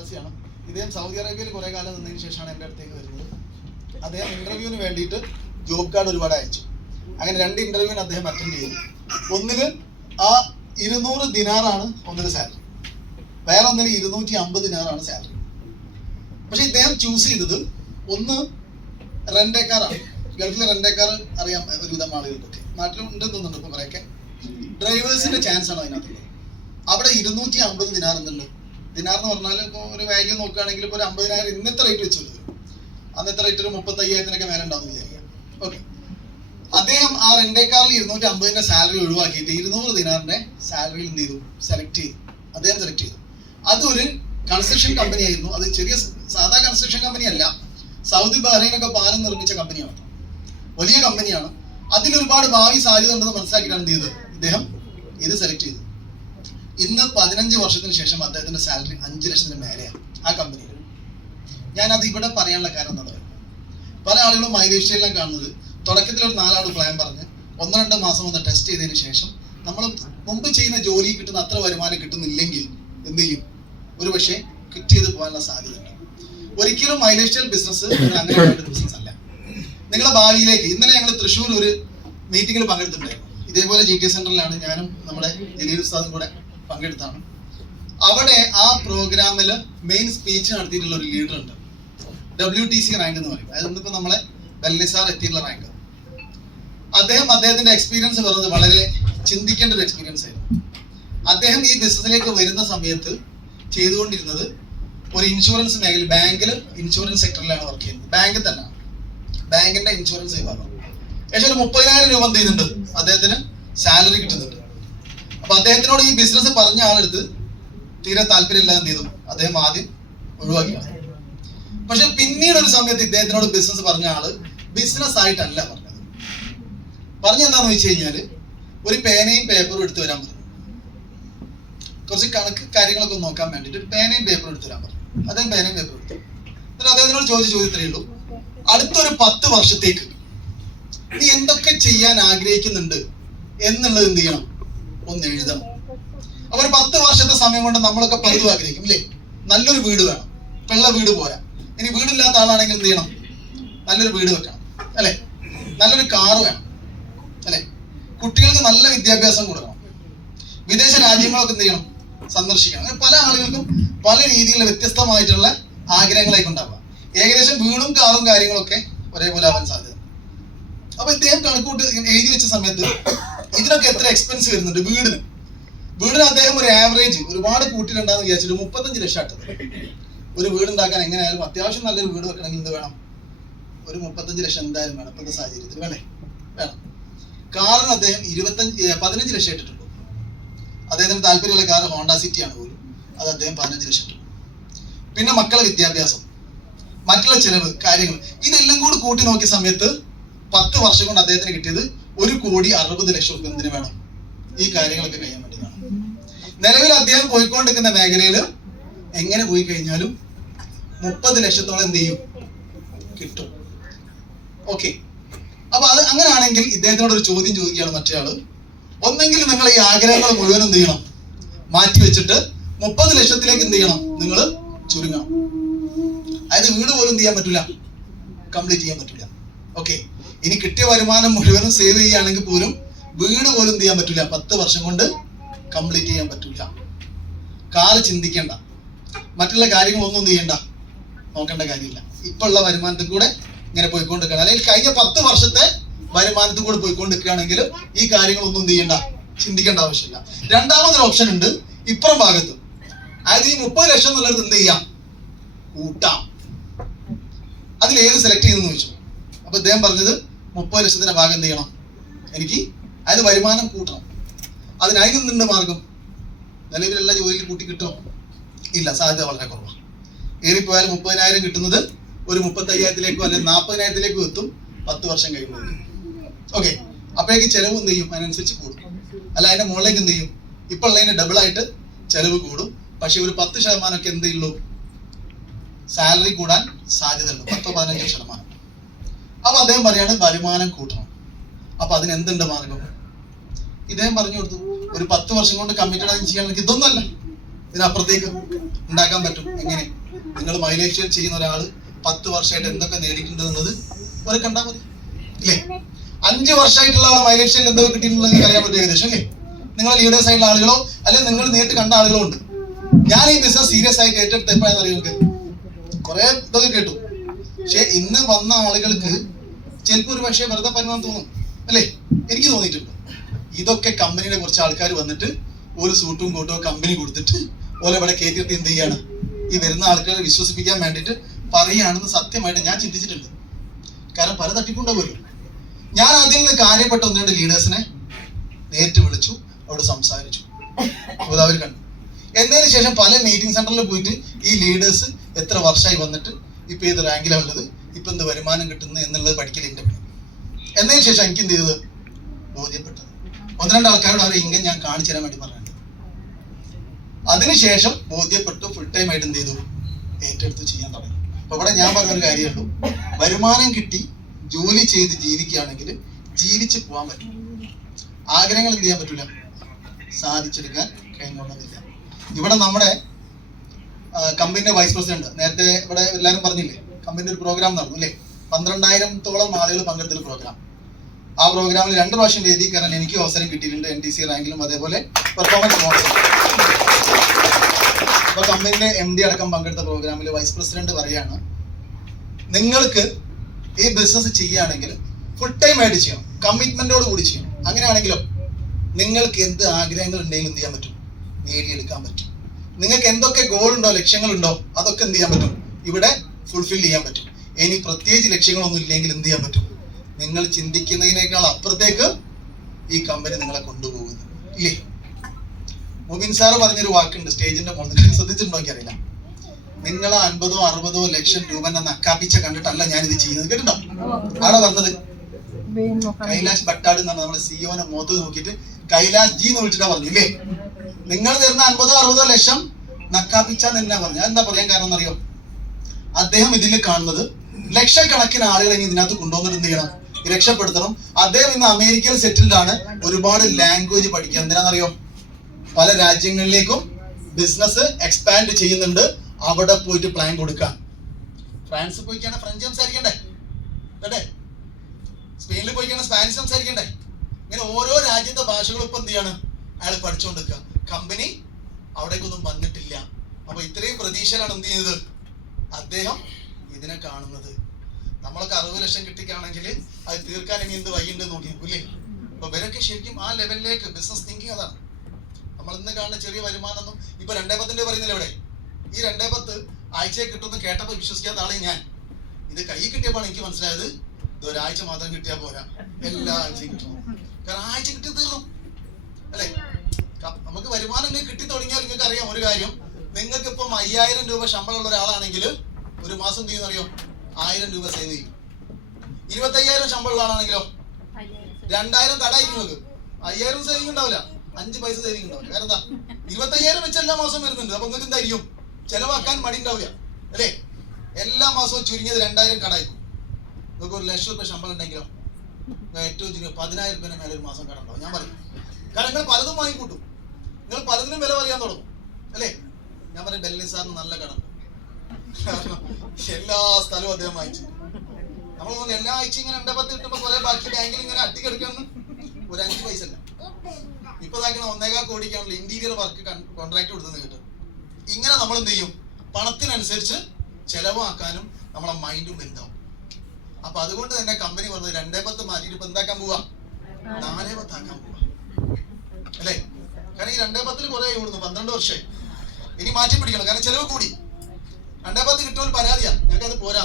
പ്രവാസിയാണ്. ഇദ്ദേഹം സൗദി അറേബ്യയിൽ കുറെ കാലം നിന്നതിന് ശേഷമാണ് എൻ്റെ അടുത്തേക്ക് വരുന്നത്. അദ്ദേഹം ഇന്റർവ്യൂവിന് വേണ്ടിയിട്ട് ജോബ് കാർഡ് ഒരുപാട് അയച്ചു. അങ്ങനെ 2 ഇന്റർവ്യൂവിന് അദ്ദേഹം അറ്റൻഡ് ചെയ്തു. ഒന്നില് ആ 200 ദിനാറാണ് ഒന്നിന് സാലറി, വേറെ ഒന്നിന് 250 ദിനാറാണ് സാലറി. പക്ഷെ ഇദ്ദേഹം ചൂസ് ചെയ്തത് ഒന്ന് റെന്റേക്കാറാണ്. ഗൾഫിലെ റെന്റേക്കാർ അറിയാം ഒരുവിധം ആളുകൾക്കൊക്കെ, നാട്ടിലുണ്ടെന്ന് തോന്നുന്നുണ്ട് ഇപ്പൊ കുറെയൊക്കെ. ഡ്രൈവേഴ്സിന്റെ ചാൻസ് ആണ് അതിനകത്തുള്ളത്. അവിടെ 250 ദിനാർ എന്തുണ്ട്. ദിനാർ എന്ന് പറഞ്ഞാൽ ഇപ്പോൾ ഒരു വാല്യൂ നോക്കുകയാണെങ്കിൽ ഇപ്പോൾ ഒരു 50,000 ഇന്നത്തെ റേറ്റ് വെച്ച് വരും. അന്നത്തെ റേറ്റ് ഒരു 35,000 മേലെ ഉണ്ടാവും വിചാരിക്കാം. ഓക്കെ, അദ്ദേഹം ആ റെന്റേക്കാറിൽ 250 സാലറി ഒഴിവാക്കിയിട്ട് 200 ദിനാറിന്റെ സാലറിയിൽ എന്ത് ചെയ്തു, സെലക്ട് ചെയ്തു. അദ്ദേഹം സെലക്ട് ചെയ്തു. അതൊരു കൺസ്ട്രക്ഷൻ കമ്പനി ആയിരുന്നു. അത് ചെറിയ സാധാ കൺസ്ട്രക്ഷൻ കമ്പനി അല്ല, സൗദി ബഹ്റൈനൊക്കെ പാലം നിർമ്മിച്ച കമ്പനിയാണ്, വലിയ കമ്പനിയാണ്. അതിലൊരുപാട് ഭാവി സാധ്യത ഉണ്ടെന്ന് മനസ്സിലാക്കിയിട്ടാണ് എന്ത് ചെയ്തത്, ഇദ്ദേഹം ഇത് സെലക്ട് ചെയ്തു. ഇന്ന് 15 വർഷത്തിന് ശേഷം അദ്ദേഹത്തിന്റെ സാലറി 5 ലക്ഷത്തിന് മേലെയാണ് ആ കമ്പനിയിൽ. ഞാനത് ഇവിടെ പറയാനുള്ള കാരണം എന്താ പറയുക, പല ആളുകളും മൈലേജ് സ്റ്റൈലിലാണ് കാണുന്നത്. തുടക്കത്തിൽ ഒരു 4 ആൾ പ്ലാൻ പറഞ്ഞ് 1-2 മാസം ഒന്ന് ടെസ്റ്റ് ചെയ്തതിന് ശേഷം നമ്മൾ മുമ്പ് ചെയ്യുന്ന ജോലി കിട്ടുന്ന അത്ര വരുമാനം കിട്ടുന്നില്ലെങ്കിൽ എന്ത് ചെയ്യും, ഒരു പക്ഷേ ക്വിറ്റ് ചെയ്ത് പോകാനുള്ള സാധ്യതയുണ്ട്. ഒരിക്കലും മൈലേജ് സ്റ്റൈൽ ബിസിനസ് അങ്ങനെ ബിസിനസ് അല്ല. നിങ്ങളുടെ ഭാവിയിലേക്ക് ഇന്നലെ ഞങ്ങൾ തൃശ്ശൂർ ഒരു മീറ്റിംഗിൽ പങ്കെടുത്തിട്ടുണ്ടായിരുന്നു. ഇതേപോലെ GTS സെന്ററിലാണ് ഞാനും നമ്മുടെ ജലീൽ ഉസ്താദും കൂടെ പങ്കെടുത്താണ്. അവിടെ ആ പ്രോഗ്രാമിൽ മെയിൻ സ്പീച്ച് നടത്തിയിട്ടുള്ള ഒരു ലീഡർ ഉണ്ട്, WTC റാങ്ക് എന്ന് പറയും. അതായത് ഇന്നിപ്പോൾ നമ്മളെ ബെല്ലിസാർ എത്തിയിട്ടുള്ള റാങ്ക്. അദ്ദേഹത്തിന്റെ എക്സ്പീരിയൻസ് പറഞ്ഞത് വളരെ ചിന്തിക്കേണ്ട ഒരു എക്സ്പീരിയൻസ് ആയിരുന്നു. അദ്ദേഹം ഈ ബിസിനസ്സിലേക്ക് വരുന്ന സമയത്ത് ചെയ്തുകൊണ്ടിരുന്നത് ഒരു ഇൻഷുറൻസ് മേഖല, ബാങ്കിൽ ഇൻഷുറൻസ് സെക്ടറിലാണ് വർക്ക് ചെയ്യുന്നത്. ബാങ്കിൽ തന്നെ, ബാങ്കിന്റെ ഇൻഷുറൻസ് വിഭാഗം. ഏകദേശം ഒരു 30,000 രൂപ എന്ത് ചെയ്യുന്നുണ്ട്, അദ്ദേഹത്തിന് സാലറി കിട്ടുന്നുണ്ട്. അപ്പൊ അദ്ദേഹത്തിനോട് ഈ ബിസിനസ് പറഞ്ഞ ആളെടുത്ത് തീരെ താല്പര്യമില്ല, എന്ത് ചെയ്തു, അദ്ദേഹം ആദ്യം ഒഴിവാക്കി. പക്ഷെ പിന്നീട് ഒരു സമയത്ത് ഇദ്ദേഹത്തിനോട് ബിസിനസ് പറഞ്ഞ ആള് ബിസിനസ് ആയിട്ടല്ല പറഞ്ഞെന്താന്ന് വെച്ച് കഴിഞ്ഞാല് ഒരു പേനയും പേപ്പറും എടുത്തു വരാൻ പറഞ്ഞു. കുറച്ച് കണക്ക് കാര്യങ്ങളൊക്കെ നോക്കാൻ വേണ്ടിട്ട് ഒരു പേനയും പേപ്പറും എടുത്തു വരാൻ പറഞ്ഞു. അദ്ദേഹം പേനയും പേപ്പറും എടുത്തു. എന്നിട്ട് അദ്ദേഹത്തിനോട് ചോദിച്ച ചോദ്യത്രേ ഉള്ളൂ, അടുത്തൊരു 10 വർഷത്തേക്ക് നീ എന്തൊക്കെ ചെയ്യാൻ ആഗ്രഹിക്കുന്നുണ്ട് എന്നുള്ളത് എന്ത് ചെയ്യണം, ഒന്ന് എഴുതണം. അപ്പൊ ഒരു 10 വർഷത്തെ സമയം കൊണ്ട് നമ്മളൊക്കെ പലതും ആഗ്രഹിക്കും അല്ലേ. നല്ലൊരു വീട് വേണം, വെള്ള വീട് പോരാ. ഇനി വീടില്ലാത്ത ആളാണെങ്കിൽ എന്ത് ചെയ്യണം, നല്ലൊരു വീട് വെക്കണം അല്ലെ. നല്ലൊരു കാറ് വേണം അല്ലെ. കുട്ടികൾക്ക് നല്ല വിദ്യാഭ്യാസം കൊടുക്കണം. വിദേശ രാജ്യങ്ങളൊക്കെ എന്ത് ചെയ്യണം, സന്ദർശിക്കണം. അങ്ങനെ പല ആളുകൾക്കും പല രീതിയിലുള്ള വ്യത്യസ്തമായിട്ടുള്ള ആഗ്രഹങ്ങളായിരിക്കും ഉണ്ടാവുക. ഏകദേശം വീടും കാറും കാര്യങ്ങളൊക്കെ ഒരേപോലെ ആവാൻ സാധ്യത. അപ്പൊ ഇദ്ദേഹം കണക്കൂട്ട് എഴുതി വെച്ച സമയത്ത് ഇതിനൊക്കെ എത്ര എക്സ്പെൻസ് വരുന്നുണ്ട് വീടിന് അദ്ദേഹം ഒരു ആവറേജ് ഒരുപാട് കൂട്ടിയിട്ടുണ്ടാന്ന് വിചാരിച്ചിട്ട് 35 ലക്ഷം ഇട്ടത്. ഒരു വീടുണ്ടാക്കാൻ എങ്ങനെയായാലും അത്യാവശ്യം നല്ലൊരു വീട് വെക്കണമെങ്കിൽ എന്ത് വേണം, ഒരു 35 ലക്ഷം എന്തായാലും വേണം. ഇപ്പോഴത്തെ സാഹചര്യത്തിൽ വേണം. കാറിന് അദ്ദേഹം 15 ലക്ഷം ഇട്ടിട്ടുണ്ട്. അദ്ദേഹത്തിന് താല്പര്യമുള്ള കാർ ഹോണ്ട സിറ്റി ആണ് പോലും, അത് അദ്ദേഹം 15 ലക്ഷം ഇട്ടു. പിന്നെ മക്കളെ വിദ്യാഭ്യാസം, മറ്റുള്ള ചെലവ് കാര്യങ്ങൾ, ഇതെല്ലാം കൂടി കൂട്ടി നോക്കിയ സമയത്ത് 10 വർഷം കൊണ്ട് അദ്ദേഹത്തിന് കിട്ടിയത് 1,60,00,000 എന്തിനു വേണം, ഈ കാര്യങ്ങളൊക്കെ കഴിയാൻ വേണ്ടി വേണം. നിലവിൽ അദ്ദേഹം പോയിക്കൊണ്ടിരിക്കുന്ന മേഖലയിൽ എങ്ങനെ പോയി കഴിഞ്ഞാലും 30 ലക്ഷത്തോളം എന്ത് ചെയ്യും, കിട്ടും. ഓക്കെ, അപ്പൊ അത് അങ്ങനെയാണെങ്കിൽ ഇദ്ദേഹത്തിനോട് ഒരു ചോദ്യം ചോദിക്കുകയാണ് മറ്റേ ആള്. ഒന്നെങ്കിൽ നിങ്ങൾ ഈ ആഗ്രഹങ്ങൾ മുഴുവൻ എന്ത് ചെയ്യണം, മാറ്റി വെച്ചിട്ട് 30 ലക്ഷത്തിലേക്ക് എന്ത് ചെയ്യണം, നിങ്ങൾ ചുരുങ്ങണം. അതായത് വീട് പോലും എന്ത് ചെയ്യാൻ പറ്റില്ല, കംപ്ലീറ്റ് ചെയ്യാൻ പറ്റില്ല. ഓക്കെ, ഇനി കിട്ടിയ വരുമാനം മുഴുവനും സേവ് ചെയ്യുകയാണെങ്കിൽ പോലും വീട് പോലും എന്ത് ചെയ്യാൻ പറ്റില്ല, 10 വർഷം കൊണ്ട് കംപ്ലീറ്റ് ചെയ്യാൻ പറ്റില്ല. കാറ് ചിന്തിക്കേണ്ട, മറ്റുള്ള കാര്യങ്ങളൊന്നും എന്ത് ചെയ്യണ്ട, നോക്കേണ്ട കാര്യമില്ല. ഇപ്പൊ ഉള്ള വരുമാനത്തിൽ കൂടെ ഇങ്ങനെ പോയിക്കൊണ്ടിരിക്കണം. അല്ലെങ്കിൽ കഴിഞ്ഞ 10 വർഷത്തെ വരുമാനത്തിൽ കൂടെ പോയിക്കൊണ്ടിരിക്കുകയാണെങ്കിൽ ഈ കാര്യങ്ങളൊന്നും എന്ത് ചെയ്യണ്ട, ചിന്തിക്കേണ്ട ആവശ്യമില്ല. രണ്ടാമതൊരു ഓപ്ഷൻ ഉണ്ട് ഇപ്പുറം ഭാഗത്ത്. അതായത് ഈ 30 ലക്ഷം എന്നുള്ളത് എന്ത് ചെയ്യാം, കൂട്ടാം. അതിൽ ഏത് സെലക്ട് ചെയ്യുന്നു വെച്ചു. അപ്പൊ അദ്ദേഹം പറഞ്ഞത് 30 ലക്ഷത്തിന്റെ ഭാഗം എന്ത് ചെയ്യണം, എനിക്ക് അതായത് വരുമാനം കൂട്ടണം. അതിനായിരുന്നുണ്ട് മാർഗം. നിലവിലുള്ള ജോലിയിൽ കൂട്ടി കിട്ടുമോ, ഇല്ല, സാധ്യത വളരെ കുറവാണ്. ഏറിപ്പോയാലും 30,000 കിട്ടുന്നത് ഒരു 35,000-ലേക്കോ അല്ലെങ്കിൽ 40,000-ലേക്കോ എത്തും 10 വർഷം കഴിയുമ്പോൾ. ഓക്കെ, അപ്പോഴേക്ക് ചെലവ് എന്ത് ചെയ്യും, അതിനനുസരിച്ച് കൂടും. അല്ല അതിന്റെ മുകളിലേക്ക് എന്ത് ചെയ്യും, ഇപ്പൊ ഉള്ളതിന് ഡബിൾ ആയിട്ട് ചെലവ് കൂടും. പക്ഷെ ഒരു 10% എന്ത് ചെയ്യുള്ളൂ, സാലറി കൂടാൻ സാധ്യതയുള്ളൂ, 10-15%. അപ്പൊ അദ്ദേഹം പറയാണ് വരുമാനം കൂട്ടണം. അപ്പൊ അതിന് എന്തുണ്ട് മാർഗം, ഇദ്ദേഹം പറഞ്ഞു കൊടുത്തു. ഒരു 10 വർഷം കൊണ്ട് കമ്മിറ്റഡ് ആയി ചെയ്യാൻ ഇതൊന്നുമല്ല, ഇതിനപ്പുറത്തേക്ക് ഉണ്ടാക്കാൻ പറ്റും. എങ്ങനെ? നിങ്ങൾ മൈലേഷ്യ ചെയ്യുന്ന ഒരാൾ 10 വർഷമായിട്ട് എന്തൊക്കെ നേടിയിട്ടുണ്ടെന്നത് ഒരു കണ്ടാൽ മതി ഇല്ലേ? 5 വർഷമായിട്ടുള്ള ആളെ മൈലേഷ്യയിൽ എന്തൊക്കെ കിട്ടിയിട്ടുള്ളത് നിങ്ങൾക്ക് അറിയാൻ പറ്റും ഏകദേശം അല്ലേ? നിങ്ങളെ ലീഡേഴ്സ് ആയിട്ടുള്ള ആളുകളോ അല്ലെങ്കിൽ നിങ്ങൾ നേരിട്ട് കണ്ട ആളുകളോ ഉണ്ട്. ഞാൻ ഈ ബിസിനസ് സീരിയസ് ആയിട്ട് ഏറ്റെടുത്ത് എപ്പോഴാണെന്ന് അറിയാം നിങ്ങൾക്ക്? കുറെ ഇതൊക്കെ കേട്ടു. പക്ഷെ ഇന്ന് വന്ന ആളുകൾക്ക് ചിലപ്പോൾ ഒരു പക്ഷേ വെറുതെ പറഞ്ഞാൽ തോന്നും അല്ലേ? എനിക്ക് തോന്നിയിട്ടുണ്ട്. ഇതൊക്കെ കമ്പനിയുടെ കുറച്ച് ആൾക്കാർ വന്നിട്ട് ഒരു സൂട്ടും കോട്ടോ കമ്പനി കൊടുത്തിട്ട് ഓലെ ഇവിടെ കയറ്റിയിട്ട് എന്ത് ചെയ്യാണ്, ഈ വരുന്ന ആൾക്കാരെ വിശ്വസിപ്പിക്കാൻ വേണ്ടിയിട്ട് പറയുകയാണെന്ന് സത്യമായിട്ട് ഞാൻ ചിന്തിച്ചിട്ടുണ്ട്. കാരണം പല തട്ടിപ്പുണ്ടാവുമല്ലോ. ഞാൻ അതിൽ നിന്ന് കാര്യപ്പെട്ട 1-2 ലീഡേഴ്സിനെ നേരിട്ട് വിളിച്ചു, അവിടെ സംസാരിച്ചു, അവർ കണ്ടു. എന്നതിന് ശേഷം പല മീറ്റിംഗ് സെന്ററിൽ പോയിട്ട് ഈ ലീഡേഴ്സ് എത്ര വർഷമായി വന്നിട്ട് ഇപ്പൊ ഏത് റാങ്കിലാണ് ഉള്ളത്, ഇപ്പൊ എന്ത് വരുമാനം കിട്ടുന്നത് എന്നുള്ളത് പഠിക്കൽ എന്റെ പണി. എന്നതിന് ശേഷം എനിക്ക് എന്ത് ചെയ്തത് ബോധ്യപ്പെട്ടത് 1-2 ആൾക്കാരോട് അവരെ ഇങ്ങനെ ഞാൻ കാണിച്ചു തരാൻ വേണ്ടി പറഞ്ഞിട്ടുണ്ട്. അതിനുശേഷം ബോധ്യപ്പെട്ടു, ഫുൾ ടൈം ആയിട്ട് എന്ത് ചെയ്തു ഏറ്റെടുത്ത് ചെയ്യാൻ തുടങ്ങി. അപ്പൊ ഇവിടെ ഞാൻ പറഞ്ഞൊരു കാര്യമുള്ളൂ, വരുമാനം കിട്ടി ജോലി ചെയ്ത് ജീവിക്കുകയാണെങ്കിൽ ജീവിച്ച് പോകാൻ പറ്റും. ആഗ്രഹങ്ങൾ എന്ത് ചെയ്യാൻ പറ്റൂല, സാധിച്ചെടുക്കാൻ കഴിഞ്ഞോളുന്നില്ല. ഇവിടെ നമ്മുടെ കമ്പനിയുടെ വൈസ് പ്രസിഡന്റ് നേരത്തെ ഇവിടെ എല്ലാവരും പറഞ്ഞില്ലേ, കമ്പനിയുടെ ഒരു പ്രോഗ്രാം നടന്നു അല്ലേ? 12,000-ഓളം ആളുകൾ പങ്കെടുത്തൊരു പ്രോഗ്രാം. ആ പ്രോഗ്രാമിൽ 2 പ്രാവശ്യം വേദി കയറാൻ എനിക്ക് അവസരം കിട്ടിയിട്ടുണ്ട്, NTC റാങ്കിലും അതേപോലെ പെർഫോമൻസ് മോഡലും. അപ്പൊ കമ്പനിയുടെ MD അടക്കം പങ്കെടുത്ത പ്രോഗ്രാമിൽ വൈസ് പ്രസിഡന്റ് പറയാണ്, നിങ്ങൾക്ക് ഈ ബിസിനസ് ചെയ്യുകയാണെങ്കിൽ ഫുൾ ടൈം ആയിട്ട് ചെയ്യണം, കമ്മിറ്റ്മെന്റോട് കൂടി ചെയ്യണം. അങ്ങനെയാണെങ്കിലോ നിങ്ങൾക്ക് എന്ത് ആഗ്രഹങ്ങൾ ഉണ്ടെങ്കിലും എന്ത് ചെയ്യാൻ പറ്റും, നേടിയെടുക്കാൻ പറ്റും. നിങ്ങൾക്ക് എന്തൊക്കെ ഗോൾ ഉണ്ടോ, ലക്ഷ്യങ്ങളുണ്ടോ, അതൊക്കെ എന്ത് ചെയ്യാൻ പറ്റും, ഇവിടെ ഫുൾഫിൽ ചെയ്യാൻ പറ്റും. ഇനി പ്രത്യേകിച്ച് ലക്ഷ്യങ്ങളൊന്നും ഇല്ലെങ്കിൽ എന്ത് ചെയ്യാൻ പറ്റും, നിങ്ങൾ ചിന്തിക്കുന്നതിനേക്കാൾ അപ്പുറത്തേക്ക് ഈ കമ്പനി നിങ്ങളെ കൊണ്ടുപോകുന്നു ഇല്ലേ? മുബിൻ സാറ് പറഞ്ഞൊരു വാക്കുണ്ട് സ്റ്റേജിന്റെ മുകളിൽ, ശ്രദ്ധിച്ചിട്ടുണ്ടോ എനിക്കറിയില്ല. നിങ്ങൾ 50-60 ലക്ഷം രൂപ നക്കാപ്പിച്ച കണ്ടിട്ടല്ല ഞാൻ ഇത് ചെയ്യുന്നത്, കേട്ടോ? ആടെ പറഞ്ഞത് കൈലാഷ് ഭട്ടാട് എന്നാണ് നമ്മുടെ സിഇഒനെ മുഖത്ത് നോക്കിയിട്ട് കൈലാഷ് ജി എന്ന് വിളിച്ചിട്ടാ പറഞ്ഞില്ലേ? നിങ്ങൾ തരുന്ന 50-60 ലക്ഷം നക്കാപ്പിച്ചാന്ന് എന്നാ പറഞ്ഞു. എന്താ പറയാൻ കാരണം എന്നറിയോ? അദ്ദേഹം ഇതിൽ കാണുന്നത് ലക്ഷക്കണക്കിന് ആളുകളെ ഇതിനകത്ത് കൊണ്ടുവന്നിട്ട് എന്ത് ചെയ്യണം, രക്ഷപ്പെടുത്തണം. അദ്ദേഹം ഇന്ന് അമേരിക്കയിൽ സെറ്റിൽഡ് ആണ്, ഒരുപാട് ലാംഗ്വേജ് പഠിക്കുക. എന്തിനാണെന്നറിയോ? പല രാജ്യങ്ങളിലേക്കും ബിസിനസ് എക്സ്പാൻഡ് ചെയ്യുന്നുണ്ട്, അവിടെ പോയിട്ട് പ്ലാൻ കൊടുക്കാൻ. ഫ്രാൻസിൽ പോയിക്കാണ് ഫ്രഞ്ച് സംസാരിക്കണ്ടേ, അല്ലേ? സ്പെയിനിൽ പോയിക്കാണ് സ്പാനിഷ് സംസാരിക്കണ്ടേ? ഇങ്ങനെ ഓരോ രാജ്യത്തെ ഭാഷകളും ഇപ്പൊ എന്ത് ചെയ്യാണ്, അയാൾ പഠിച്ചുകൊണ്ടിരിക്കുക. കമ്പനി അവിടേക്കൊന്നും വന്നിട്ടില്ല. അപ്പൊ ഇത്രയും പ്രതീക്ഷയിലാണ് എന്ത് ചെയ്തത് അദ്ദേഹം ഇതിനെ കാണുന്നത്. നമ്മളൊക്കെ 60 ലക്ഷം കിട്ടിക്കാണെങ്കിൽ അത് തീർക്കാൻ ഇനി എന്ത് വൈകിണ്ട് നോക്കി നോക്കൂല്ലേ? അപ്പൊ ഇവരൊക്കെ ശരിക്കും ആ ലെവലിലേക്ക് ബിസിനസ് തിങ്കിങ് അതാണ്. നമ്മൾ ഇന്ന് കാണുന്ന ചെറിയ വരുമാനമൊന്നും ഇപ്പൊ 2.10 പറയുന്നില്ല ഇവിടെ. ഈ 2.10 ആഴ്ചയെ കിട്ടുമെന്ന് കേട്ടപ്പോൾ വിശ്വസിക്കാത്ത ആളെ ഞാൻ. ഇത് കൈ കിട്ടിയപ്പോൾ എനിക്ക് മനസ്സിലായത് ഇത് ഒരാഴ്ച മാത്രം കിട്ടിയാൽ പോരാ, എല്ലാ ആഴ്ചയും കിട്ടണം. കാരണം ആഴ്ച കിട്ടി തീർന്നു അല്ലേ? നമുക്ക് വരുമാനം കിട്ടി തുടങ്ങിയാൽ നിങ്ങൾക്ക് അറിയാം ഒരു കാര്യം, നിങ്ങൾക്ക് ഇപ്പം 5000 രൂപ ശമ്പളമുള്ള ഒരാളാണെങ്കിൽ ഒരു മാസം എന്ത് ചെയ്യുന്നറിയോ, 1000 രൂപ സേവ് ചെയ്യും. 25,000 ശമ്പളമുള്ള ആളാണെങ്കിലോ 2000 കടായിരിക്കും നിങ്ങൾക്ക്. 5000 സേവിങ് ഉണ്ടാവില്ല, 5 പൈസ സേവിങ് ഉണ്ടാവില്ല. കാരണം എന്താ, 25,000 വെച്ച് എല്ലാ മാസവും വരുന്നുണ്ട്. അപ്പൊ നിങ്ങൾക്ക് എന്തായിരിക്കും, ചെലവാക്കാൻ മടി ഉണ്ടാവില്ല അല്ലേ? എല്ലാ മാസവും ചുരുങ്ങിയത് 2000 കടായിരിക്കും. നിങ്ങൾക്ക് 1 ലക്ഷം രൂപ ശമ്പളം ഉണ്ടെങ്കിലോ ഏറ്റവും ചുരുങ്ങിയ 10,000 രൂപ മേലെ ഒരു മാസം കട ഉണ്ടാവും. ഞാൻ പറയും, കാരണം നിങ്ങൾ പലതും വാങ്ങിക്കൂട്ടും, നിങ്ങൾ പലതിനും വില പറയാൻ തുടങ്ങും അല്ലേ? ഞാൻ പറയും ബെല്ലി സാറിന് നല്ല കട, കാരണം എല്ലാ സ്ഥലവും അദ്ദേഹം വാങ്ങിച്ചു. നമ്മൾ എല്ലാ ആഴ്ച ഇങ്ങനെ 2.10 കിട്ടുമ്പോ കുറെ ബാക്കി ബാങ്കിൽ ഇങ്ങനെ അട്ടിക്കെടുക്കണം, ഒരു 5 പൈസ അല്ല. ഇപ്പൊ ഇതാക്കുന്ന 1.25 കോടിക്കാണല്ലോ ഇന്റീരിയർ വർക്ക് കോൺട്രാക്ട് കൊടുത്തെന്ന് കേട്ടു. ഇങ്ങനെ നമ്മൾ എന്ത് ചെയ്യും, പണത്തിനനുസരിച്ച് ചെലവാക്കാനും നമ്മളെ മൈൻഡും വലുതാവും. അപ്പൊ അതുകൊണ്ട് തന്നെ കമ്പനി പറഞ്ഞത് 2.10 മാറ്റിയിട്ട് ഇപ്പൊ എന്താക്കാൻ പോവാ, 4.10 ആക്കാൻ പോവാ അല്ലേ? കാരണം ഈ 2.10 കുറെ കൂടുന്നു, 12 വർഷമായി. ഇനി മാറ്റി പിടിക്കണം, കാരണം ചെലവ് കൂടി. 2.10 കിട്ടുമ്പോൾ പരാതിയാ, ഞങ്ങൾക്ക് അത് പോരാ,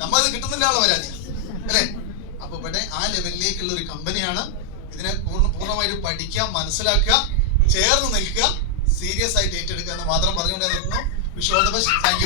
നമ്മത് കിട്ടുന്നില്ല പരാതിയാ അല്ലേ? അപ്പൊ ഇവിടെ ആ ലെവലിലേക്കുള്ള ഒരു കമ്പനിയാണ്. ഇതിനെ പൂർണ്ണമായിട്ട് പഠിക്കുക, മനസ്സിലാക്കുക, ചേർന്ന് നിൽക്കുക, സീരിയസ് ആയിട്ട് ഏറ്റെടുക്കുക എന്ന് മാത്രം പറഞ്ഞുകൊണ്ട് നിർത്തുന്നു. Wish all the best. Thank you.